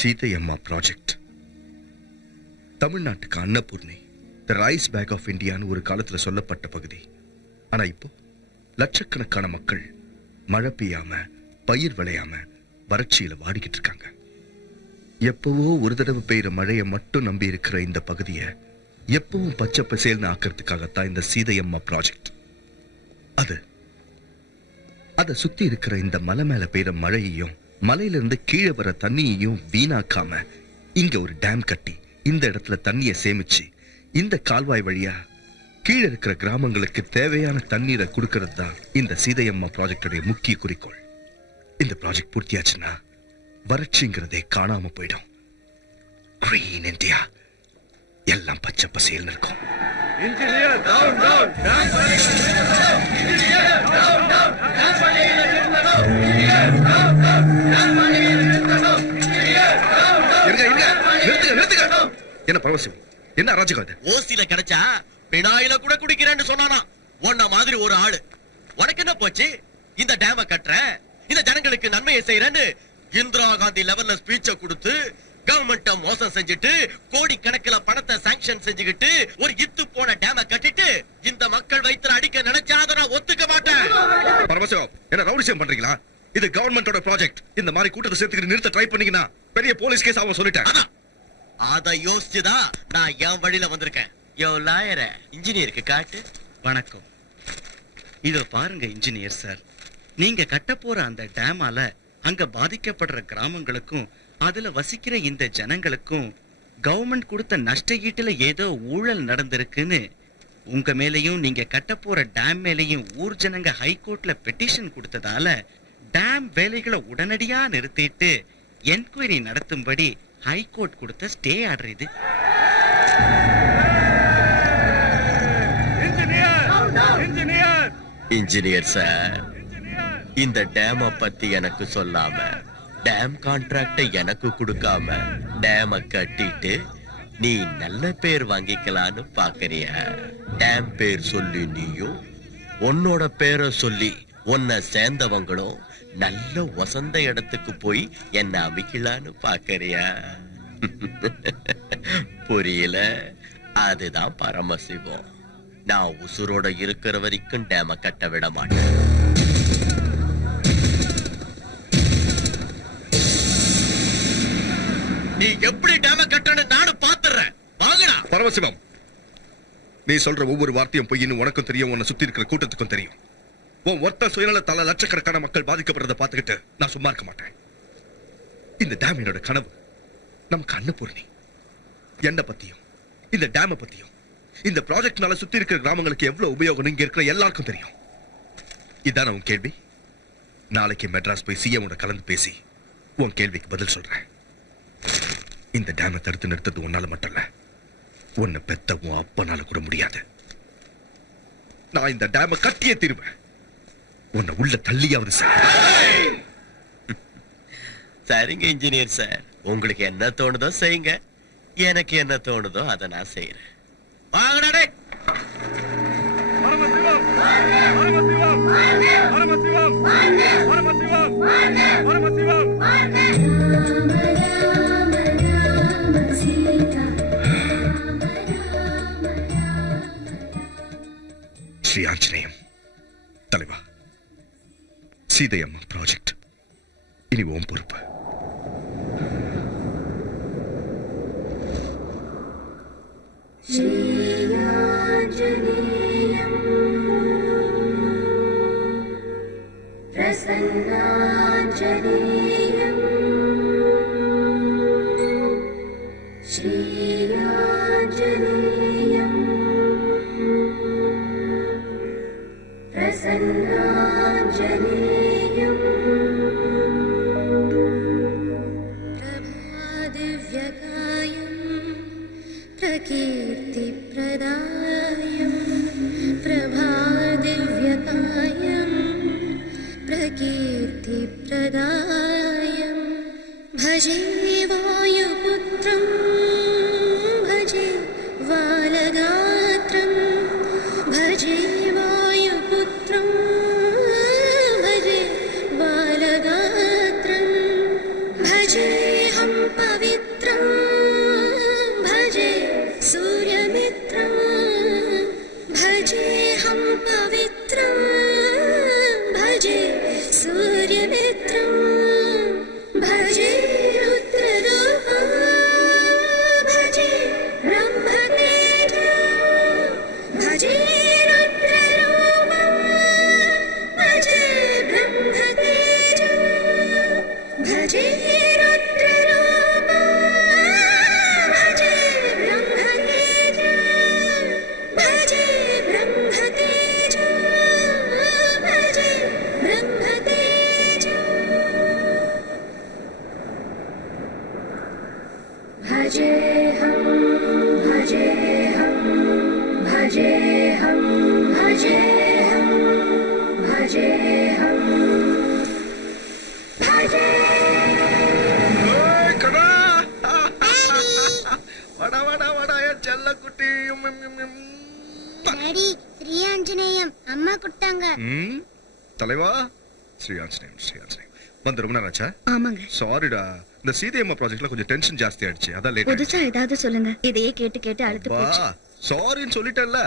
சீதையம்மா project தமிழ்நாட்டுக்கு அன்னபூர்ணி, தி rice back of இந்தியான்னு ஒரு காலத்துல சொல்லப்பட்ட பகுதி. ஆனா இப்போ லட்சக்கணக்கான மக்கள் மழை பெய்யாம, பயிர் விளையாம வறட்சியில வாடிக்கிட்டு இருக்காங்க. எப்பவோ ஒரு தடவை பெய்யுற மழையை மட்டும் நம்பி இருக்கிற இந்த பகுதியை எப்பவும் பச்சை பசேல்னு ஆக்கிறதுக்காகத்தான் இந்த சீதையம்மா ப்ராஜெக்ட். அதை சுத்தி இருக்கிற இந்த மலை மேல பெய்யுற மழையையும் மலையிலிருந்து கீழே வர தண்ணியையும் வீணாக்காம இங்க ஒரு டேம் கட்டி இந்த இடத்துல தண்ணியை சேமிச்சு இந்த கால்வாய் வழியா கீழே இருக்கிற கிராமங்களுக்கு தேவையான தண்ணீரை கொடுக்கறது தான் இந்த சீதையம்மா ப்ராஜெக்டுடைய முக்கிய குறிக்கோள். இந்த ப்ராஜெக்ட் பூர்த்தியாச்சுன்னா வறட்சிங்கிறதே காணாம போயிடும். கிரீன் இந்தியா, எல்லாம் பச்சை பசேல்னு இருக்கும். என்ன பரவசியம், என்ன அராஜகம்? ஓசில கிடைச்சா பினாயில கூட குடிக்கிறேன்னு சொன்னானா உன்ன மாதிரி ஒரு ஆளு. உனக்கு என்ன போச்சு? இந்த டேம கட்டுற, இந்த ஜனங்களுக்கு நன்மையை செய்யறேன்னு இந்திரா காந்தி லெவல்ல ஸ்பீச்ச கொடுத்து கவர்மெண்ட்ட மோசம் செஞ்சுட்டு கோடி கணக்கில் பணத்தை சாங்ஷன் செஞ்சுக்கிட்டு ஒரு இத்து போன டேம கட்டிட்டு இந்த மக்கள் வயித்துல அடிக்க நினைச்சாத நான் ஒத்துக்க மாட்டேன். பரமசிவம், என்ன ரவுடிசம் பண்றீங்களா? இது கவர்மெண்டோட ப்ராஜெக்ட். இந்த மாதிரி கூட்டத்தை சேர்த்துக்கிட்டு நிறுத்த ட்ரை பண்ணீங்கன்னா பெரிய போலீஸ் கேஸ் ஆகும் சொல்லிட்டேன். அதை யோசிச்சுதான் நான் என் வழியில வந்திருக்கேன். யோ லாயர, இன்ஜினியருக்கு காட்டு. வணக்கம். இதோ பாருங்க இன்ஜினியர் சார், நீங்க கட்ட போற அந்த டேமால அங்க பாதிக்கப்படுற கிராமங்களுக்கும் அதுல வசிக்கிற இந்த ஜனங்களுக்கும் கவர்மெண்ட் கொடுத்த நஷ்ட ஈட்டுல ஏதோ ஊழல் நடந்திருக்குன்னு உங்க மேலையும் நீங்க கட்ட போற டேம் மேலையும் ஊர் ஜனங்க ஹைகோர்ட்ல பெட்டிஷன் கொடுத்ததால டேம் வேலைகளை உடனடியா நிறுத்திட்டு என்கொயரி நடத்தும்படி ஹைகோர்ட் கொடுத்த ஸ்டே ஆர்டர் இது. இன்ஜினியர் சார், இந்த டேம பத்தி எனக்கு சொல்லாம, டேம் கான்ட்ராக்ட எனக்கு கொடுக்காம டேம கட்டிட்டு நீ நல்ல பேர் வாங்கிக்கலான்னு பாக்குறியா? டேம் பேர் சொல்லி நீயும் உன்னோட பேரை சொல்லி உன்னை சேர்ந்தவங்களும் நல்ல வசந்த இடத்துக்கு போய் என்ன அமைக்கலான்னு பாக்குறியா? புரியல? அதுதான் பரமசிவம். நான் உசுரோட இருக்கிற வரைக்கும் டேம கட்ட விட மாட்டேன். நீ எப்படி டேம கட்டன்னு நானும் பாத்துறேன். வாங்கடா. பரமசிவம், நீ சொல்ற ஒவ்வொரு வார்த்தையும் பொய்ன்னு உனக்கும் தெரியும், உன்னை சுத்தி இருக்கிற கூட்டத்துக்கும் தெரியும். உன் ஒருத்த சுயநலத்தால லட்சக்கணக்கான மக்கள் பாதிக்கப்படுறத பார்த்துக்கிட்டு நான் சும்மா இருக்க மாட்டேன். இந்த டேம் என்னோட கனவு. நமக்கு அன்னபூர்ணி. என்ன பத்தியும் இந்த டேம பத்தியும் இந்த ப்ராஜெக்ட்னால சுத்தி இருக்கிற கிராமங்களுக்கு எவ்வளவு உபயோகம் இங்க இருக்கிற எல்லாருக்கும் தெரியும். இதான உன் கேள்வி? நாளைக்கு மெட்ராஸ் போய் சிஎமோட கலந்து பேசி உன் கேள்விக்கு பதில் சொல்றேன். இந்த டேமை தடுத்து நிறுத்தது உன்னால மட்டும் இல்ல, உன்னை பெத்த உன் அப்பனால கூட முடியாது. நான் இந்த டேமை கட்டியே தீருவேன். உன்னை உள்ள தள்ளியாவது சரிங்க இன்ஜினியர் சார், உங்களுக்கு என்ன தோணுதோ செய்யுங்க. எனக்கு என்ன தோணுதோ அதை நான் செய்யறேன். வாங்கடா. பரமசிவம், பரமசிவம், பரமசிவம், பரமசிவம், பரமசிவம். ஸ்ரீ ஆஞ்சநேயம் தலைவா, சீதையம்மா ப்ராஜெக்ட் இனி ஓம் பொறுப்பு. பிரசன்னாஞ்சனேயம் ஸ்ரீயாஞ்சனேயம் பிரசன்னாஞ்சனேயம் பிரபாதிவ்யகாயம் பிரகீர்த்திப்ரதாயம் பிரபாதிவ்யகாயம் प्रकीर्तिप्रदायं भजे वायुपुत्रं भजे वालगात्रं भजे वायुपुत्रं भजे वालगात्रं भजेऽहं भजेऽहं भजेऽहं भजेऽहं भजेऽहं भजेऽहं भजे ஏய், கண்ணா! வாடா வாடா வாடா என் செல்ல குட்டி டாடி ஸ்ரீஆஞ்சநேயம் அம்மா கொடுத்தாங்க. தலைவா ஸ்ரீ ஆஞ்சநேயம் ஸ்ரீ ஆஞ்சநேயம் வந்து ரொம்ப நேரம் ஆச்சா? ஆமாங்க. சாரிடா, இந்த சீதையம்மா ப்ராஜெக்ட்ல கொஞ்சம் டென்ஷன் ஜாஸ்தி ஆயிடுச்சு, அதான் லேட் புதுசா ஏதாவது சொல்லுங்க. இதையே கேட்டு கேட்டு அழுத்து போச்சு. சாரின்னு சொல்லிட்டேன்ல.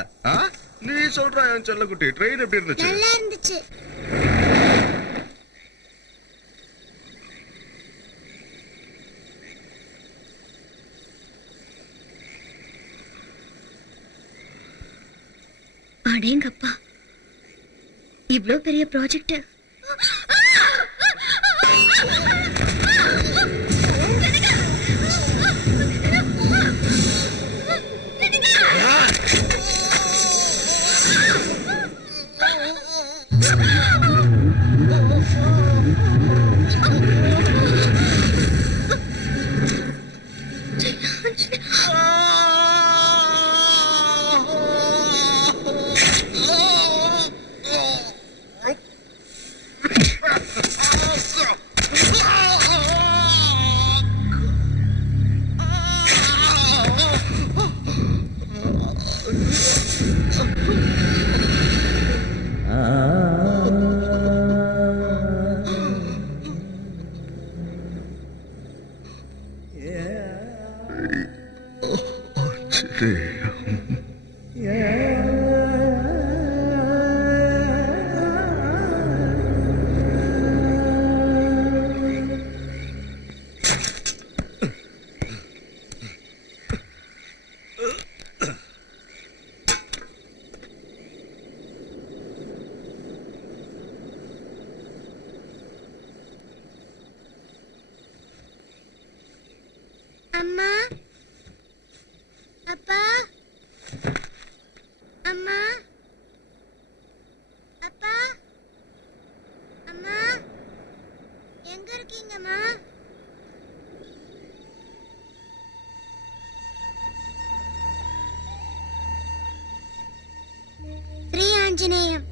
நீ சொல்ற என் செல்ல குட்டி ட்ரெயின் எப்படி இருந்துச்சு? நல்லா இருந்துச்சு. அடேங்கப்பா, இவ்ளோ பெரிய ப்ராஜெக்ட். அம்மா, அப்பா, அம்மா, அப்பா, அம்மா, எங்க இருக்கீங்கம்மா? ஸ்ரீ ஆஞ்சநேயம்.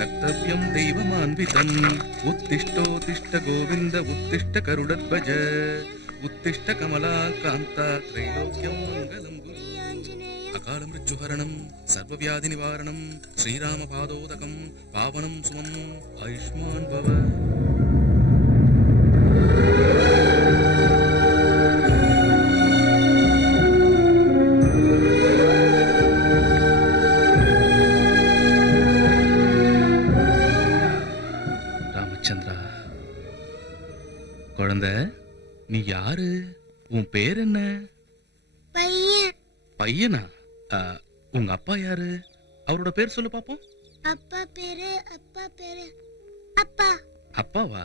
कर्तव्यं दैवमान्वितम् उत्तिष्ठोत्तिष्ठ गोविन्द उत्तिष्ठ गरुडध्वज उत्तिष्ठ कमलाकान्ता त्रैलोक्यं मङ्गलं अकालमृत्युहरणं सर्वव्याधिनिवारणं श्रीरामपादोदकं पावनं सुमम् आयुष्मान् भव. குழந்தை, நீ யாரு? உன் பேர் என்ன? பையன். பையனா? உங்க அப்பா யாரு? அவரோட பேர் சொல்லு பாப்போம். அப்பா பேரு அப்பா. அப்பாவா?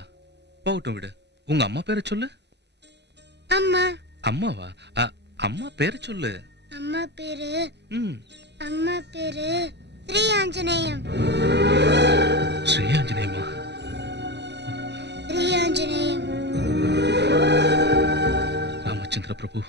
போகட்டும் விடு. உங்க அம்மா பேரை சொல்லு. அம்மா. அம்மாவா? அம்மா பேரை சொல்லு. அம்மா பேரு ஸ்ரீ ஆஞ்சநேயம். ஸ்ரீ ஆஞ்சநேயமா? ஸ்ரீ ஆஞ்சநேயம். பிரபு.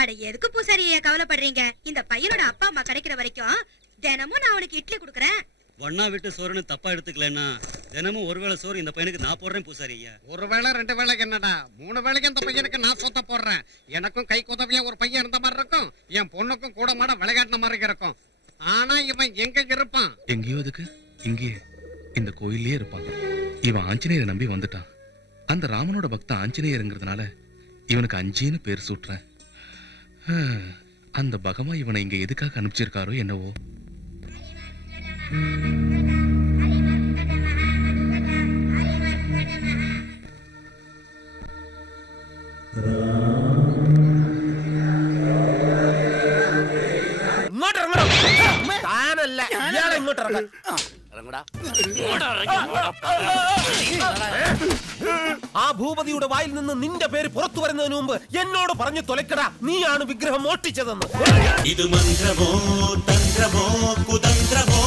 அட எதுக்கு பூசாரி கவலைப்படுறீங்க? இந்த பையனோட அப்பா அம்மா கிடைக்கிற வரைக்கும் தினமும் நான் அவனுக்கு இட்லி கொடுக்கறேன். ஒன்னா விட்டு சோறுன்னு தப்பா எடுத்துக்கலன்னா தினமும் ஒருவேளை சோறு இந்த பையனுக்கு நான் போடுறேன் பூசாரி ஐயா. ஒரு வேளை 2 வேளைக்கு என்னடா 3 வேளைக்கு இந்த பையனுக்கு நான் சொத்த போடுறேன். எனக்கும் கை உதவியா ஒரு பையன் இருந்த மாதிரி இருக்கும், என் பொண்ணுக்கும் கூட மாட விளையாடின மாதிரி இருக்கும். ஆனா இவன் எங்க இருப்பான்? எங்கேயோ அதுக்கு இங்கேயே இந்த கோயிலே இருப்பான். இவன் ஆஞ்சநேயரை நம்பி வந்துட்டான். அந்த ராமனோட பக்த ஆஞ்சநேயருங்கிறதுனால இவனுக்கு அஞ்சின்னு பேர் சூட்டுறேன். அந்த பகமா இவனை இங்க எதுக்காக அனுப்பிச்சிருக்காரோ என்னவோ. ആ ഭൂപതിയുടെ വായിൽ നിന്ന് നിന്റെ പേര് പുറത്തു വരുന്നതിന് മുമ്പ് എന്നോട് പറഞ്ഞു തൊലക്കടാ, നീയാണ് വിഗ്രഹം മോഷ്ടിച്ചതെന്ന്. ഇത് മന്ത്രമോ തന്ത്രമോ കുതന്ത്രമോ